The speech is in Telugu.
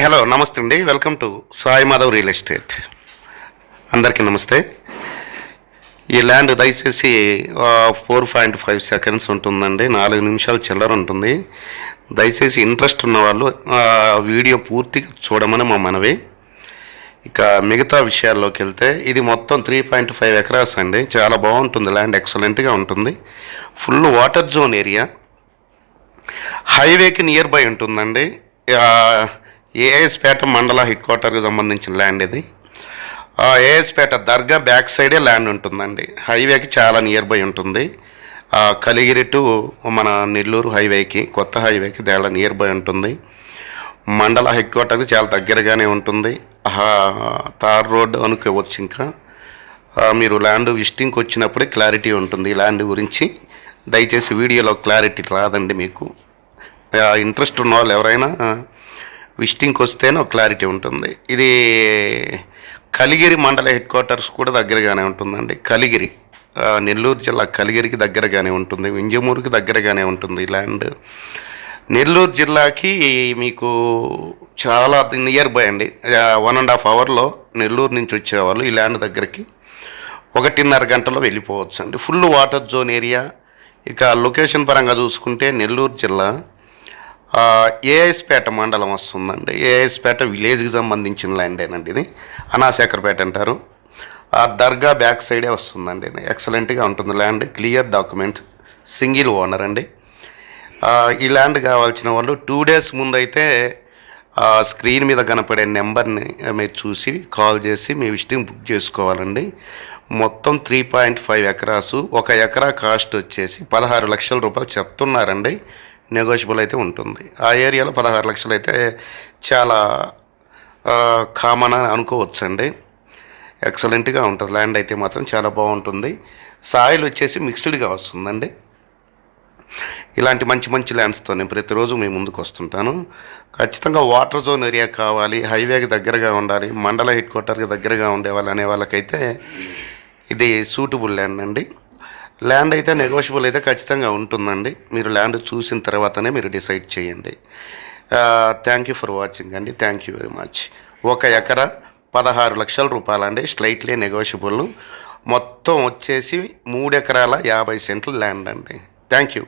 హాయ్ హలో నమస్తే అండి. Welcome to Sai Madhav real estate. అందరికీ నమస్తే. ఈ ల్యాండ్ దయచేసి 4.5 సెకండ్స్ ఉంటుందండి. 4 నిమిషాలు చిల్లర ఉంటుంది. దయచేసి ఇంట్రెస్ట్ ఉన్న వాళ్ళు వీడియో పూర్తిగా చూడమని మా మనవి. ఇక మిగతా విషయాల్లోకి వెళ్తే ఇది మొత్తం 3.5 ఎకరాస్ అండి. చాలా బాగుంటుంది ల్యాండ్, ఎక్సలెంట్గా ఉంటుంది. ఫుల్ వాటర్ జోన్ ఏరియా, హైవేకి నియర్ బై ఉంటుందండి. ఏఎస్పేట మండల హెడ్ క్వార్టర్కి సంబంధించిన ల్యాండ్ ఇది. ఏఎస్పేట దర్గా బ్యాక్ సైడే ల్యాండ్ ఉంటుందండి. హైవేకి చాలా నియర్ బై ఉంటుంది. కలిగిరి టు మన నెల్లూరు హైవేకి, కొత్త హైవేకి చాలా నియర్ బై ఉంటుంది. మండల హెడ్ క్వార్టర్కి చాలా దగ్గరగానే ఉంటుంది. తార్ రోడ్ అనుకోవచ్చు. ఇంకా మీరు ల్యాండ్ విజిటింగ్కి వచ్చినప్పుడే క్లారిటీ ఉంటుంది ఈ ల్యాండ్ గురించి. దయచేసి వీడియోలో క్లారిటీ రాదండి మీకు. ఇంట్రెస్ట్ ఉన్న వాళ్ళు ఎవరైనా విజిటింగ్కి వస్తేనే ఒక క్లారిటీ ఉంటుంది. ఇది కలిగిరి మండల హెడ్ క్వార్టర్స్ కూడా దగ్గరగానే ఉంటుందండి. కలిగిరి నెల్లూరు జిల్లా కలిగిరికి దగ్గరగానే ఉంటుంది. వింజమూరుకి దగ్గరగానే ఉంటుంది ఈ ల్యాండ్. నెల్లూరు జిల్లాకి మీకు చాలా నియర్ బై అండి. 1.5 అవర్లో నెల్లూరు నుంచి వచ్చేవాళ్ళు ఈ ల్యాండ్ దగ్గరికి 1.5 గంటలో వెళ్ళిపోవచ్చు అండి. Full water zone area. ఇక లొకేషన్ పరంగా చూసుకుంటే నెల్లూరు జిల్లా ఏఎస్పేట మండలం వస్తుందండి. ఏఎస్పేట విలేజ్కి సంబంధించిన ల్యాండేనండి ఇది. అనాశేఖర్పేట అంటారు. దర్గా బ్యాక్ సైడే వస్తుందండి. ఇది ఎక్సలెంట్గా ఉంటుంది land. Clear document, single owner అండి. ఈ ల్యాండ్ కావాల్సిన వాళ్ళు 2 డేస్ ముందైతే స్క్రీన్ మీద కనపడే నెంబర్ని మీరు చూసి కాల్ చేసి మీ విజిటింగ్ బుక్ చేసుకోవాలండి. మొత్తం 3.5 ఎకరాసు. 1 ఎకరా కాస్ట్ వచ్చేసి 16 లక్షల రూపాయలు చెప్తున్నారండి. నెగోషియబుల్ అయితే ఉంటుంది. ఆ ఏరియాలో 16 లక్షలు అయితే చాలా కామన్ అని అనుకోవచ్చు అండి. ఎక్సలెంట్గా ఉంటుంది ల్యాండ్ అయితే మాత్రం చాలా బాగుంటుంది. సాయిల్ వచ్చేసి మిక్స్డ్గా వస్తుందండి. ఇలాంటి మంచి మంచి ల్యాండ్స్తో నేను ప్రతిరోజు మీ ముందుకు వస్తుంటాను. ఖచ్చితంగా వాటర్ జోన్ ఏరియా కావాలి, హైవేకి దగ్గరగా ఉండాలి, మండల హెడ్ క్వార్టర్కి దగ్గరగా ఉండేవాళ్ళు అనే వాళ్ళకైతే ఇది సూటబుల్ ల్యాండ్ అండి. ల్యాండ్ అయితే నెగోషియబుల్ అయితే ఖచ్చితంగా ఉంటుందండి. మీరు ల్యాండ్ చూసిన తర్వాతనే మీరు డిసైడ్ చేయండి. థ్యాంక్ యూ ఫర్ వాచింగ్ అండి. Thank you very much. 1 ఎకరా 16 లక్షల రూపాయలండి. Slightly negotiable. మొత్తం వచ్చేసి 3 ఎకరాల 50 సెంట్లు ల్యాండ్ అండి. Thank you.